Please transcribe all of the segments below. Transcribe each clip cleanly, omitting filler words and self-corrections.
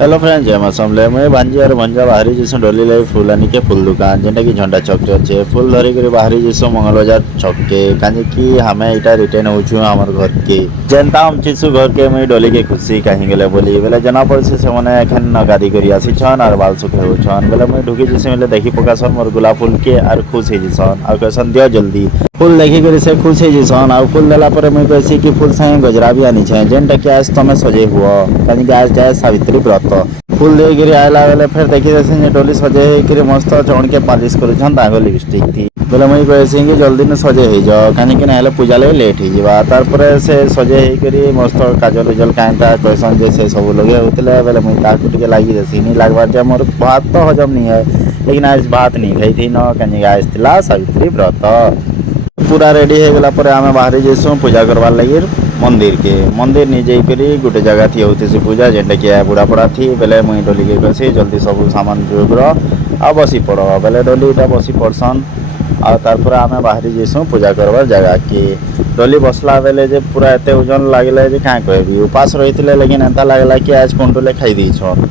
Hello friends जय मां समले मुझे भांजी और भंजा बाहरी जिसो डोली लाई फूल आनी के फूल दुकान जेनटा कि झंडा चौक रे अच्छे फूल धरी कर बाहरी जिसो मंगल बाजार चौक के काजे कि हमें इटा रिटर्न होछु हमर घर के जनता हम चिसु घर के मुई डोली के खुशी कहीं गेले बोली बेले जना पड़से से मने एखन नगादी करी आसी छन और बाल सुखे होछन बेले मुई ढुकी जिसे मिले देखी पकासन मोर गुलाब फूल के और खुश हे जिसन और कहसन दियो जल्दी फूल देखी कर से खुश हे जिसन और फूल देला पर मुई कहसी कि फूल से गजरा भी आनी छे जेनटा कि आज तमे सजे हुआ काजे कि आज जाए सावित्री व्रत फूल दे गिरी आयला बेले फिर देखी देसी डोली सजे कर मस्त चौन के पालिश कर लिपस्टिक थी बोले मुई कहसी कि जल्दी न सजे हो जाओ कहीं ना पूजा लगे लेट हो जावा तार से सजे होकर मस्त काजल उजल कहीं कहसन जे से सब लगे होते बेले मुई ताकू टे लगी देसी नहीं लगवार जे मोर भात तो हजम नहीं है लेकिन आज भात नहीं खाई थी न कहीं आज थी सावित्री व्रत पूरा रेडी हो गला पर आम बाहरी जैसु पूजा करवार लगी मंदिर नहीं जाकर गोटे जगह थी होती से पूजा जेनटा कि बुढ़ा पड़ा थी बेले मुई डोली के कसी जल्दी सब सामान जुगर आ बसी पड़ बेले डोलीटा बसी पड़सन आर आम बाहरी जैसु पूजा करवार जगह की डोली बसला बेले जे पूरा एत ओजन लगे जे क्या कहबी उपास रही लेकिन एंता लगला कि आज कंट्रोल खाई छन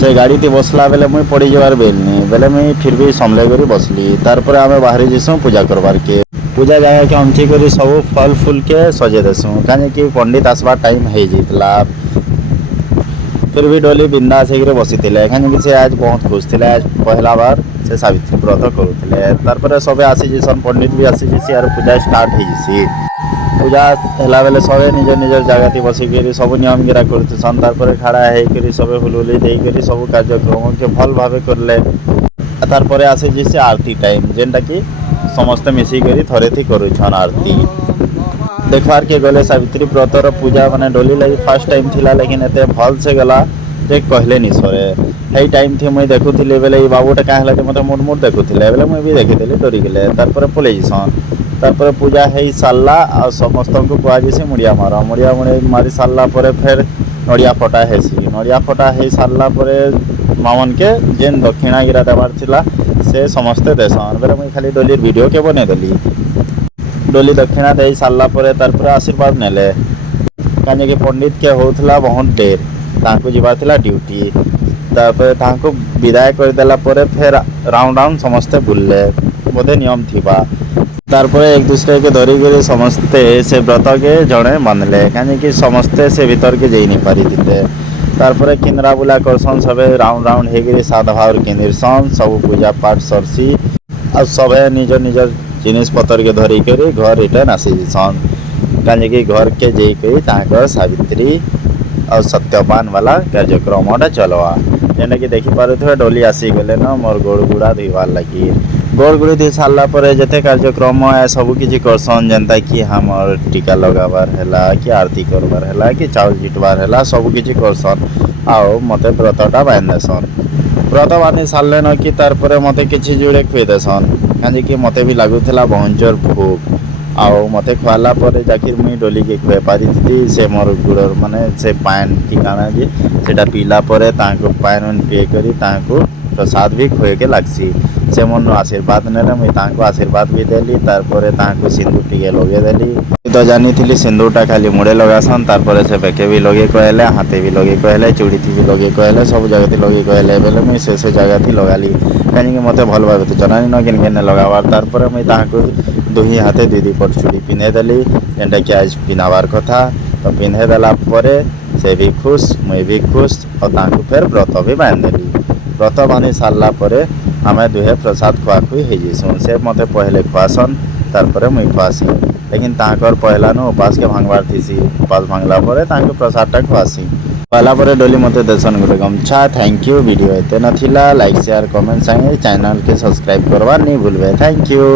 से गाड़ी थी बसला बेले मुई पड़ी जबार बेलनी बेले मुई फिर भी संभले कर बसली तार आम बाहरी जैसु पूजा करवार के पूजा जगह के अंची कर सब फल फूल के सजे देसु कहीं कि पंडित आसबार टाइम हो जाता फिर भी डोली बिंदास होकर बसी कहीं से आज बहुत खुश थे आज पहला बार से सावित्री व्रत करुले तार सबे आसी जैसन पंडित भी आसी जैसी और पूजा स्टार्ट हो पूजा है बेले सबे निजर निजर जगह थी बसिक सब नियम गिरा करसन तार खड़ा होकर सब हुलुली देकर सब कार्यक्रम के भल भाव करले तार आसे जैसे आरती टाइम जेनटा कि समस्ते मिसिक थरे थी करुछन आरती देखवार के गले सावित्री व्रतर पूजा माने डोली लगी फर्स्ट टाइम थिला लेकिन एते भल से गला जे कहले नि सरे हे टाइम थी मुई देखुथिले बेले ई बाबूटा का हला मते मोट मोट देखुथिले बेले मुई भी देखिथिले डोरी गेले तारपर पले जिसन तारपर पूजा हे सारला आ समस्त को कुआ जैसे मुड़िया मुड़े मारी सारला परे फिर नड़िया फटा हेसी नड़िया फटा हे सारला परे मामन के जेन दक्षिणा गिरा देवार थिला से समस्ते देसन बेले मुई खाली डोली वीडियो के बने देली डोली दक्षिणा दे सारला परे तारपर आशीर्वाद नेले कहीं कि पंडित के होतला बहुत देर तांको जीवार थिला ड्यूटी तारपर तांको विदाय कर देला परे फिर राउंड राउंड समस्ते बुलले बोधे नियम थिबा तारपर एक दूसरे के धरी कर समस्ते से व्रत के जड़े बांधले कहीं कि समस्ते से भीतर के जाई नहीं पारी दीते तारपर किंद्रा बुला करसन सबे राउंड राउंड होकर साधा भाव किंदिरसन सब पूजा पाठ सरसी और सबे निजर निजर जिनिस पतर के धरी कर घर रिटर्न आसी सन कहीं कि घर के जाकर सावित्री और सत्यपान वाला कार्यक्रम चलवा जेनटा कि देखी पारे डोली आसी गले न मोर गोड़ गुड़ा धोबार लगी गोड़ गुड़ी धोई सारा पर जिते कार्यक्रम है सब किसी करसन जनता कि हमर टीका लगाबार है कि आरती करबार है कि चाउल जिटबार है सब किसी करसन आओ मते व्रतटा बांध देसन व्रत बांधी सारे न कि तार मते किसी जोड़े खुए देसन कहीं कि मते भी लगुला बहुंजर भोग आओ मते खुआला पर जाकर मुई डोली के खुए पारी थी से मोर गुड़ माने से पान कि काना जे सेटा पीला पर पान पी कर प्रसाद भी खुए के लगसी से मन आशीर्वाद नेले मुई आशीर्वाद भी देली तार सिंदूर टे लगे देली तो जानी थी सिंदूरटा खाली मुड़े लगासन तार से बेके भी लगे कहले हाथे भी लगे कहले चूड़ी थी भी लगे कहले सब जगह थी लगे कहले बेले मुई से जगह थी लगाली कहीं मत भल भाव तो जनानी न किन किन लगाबार तार मुई दुही हाथे दीदी पट चूड़ी पिंधे देली जेनटा कि आज पिन्हाबार कथा तो पिंधे देला से भी खुश मुई भी खुश और फिर व्रत भी बांध देली व्रत बांधी सारला आम दुहे प्रसाद खुआखुई हो से मते पहले खुआसन तार मुई खुआसी लेकिन ताकर पहला न उपास के भांगबार थी उपास भांगला प्रसादटा खुआसी पहला पर डोली मत देसन गोटे गमछा थैंक यू वीडियो एते नथिला लाइक शेयर कमेंट संगे चैनल के सब्सक्राइब करवा नहीं भूलबे थैंक यू।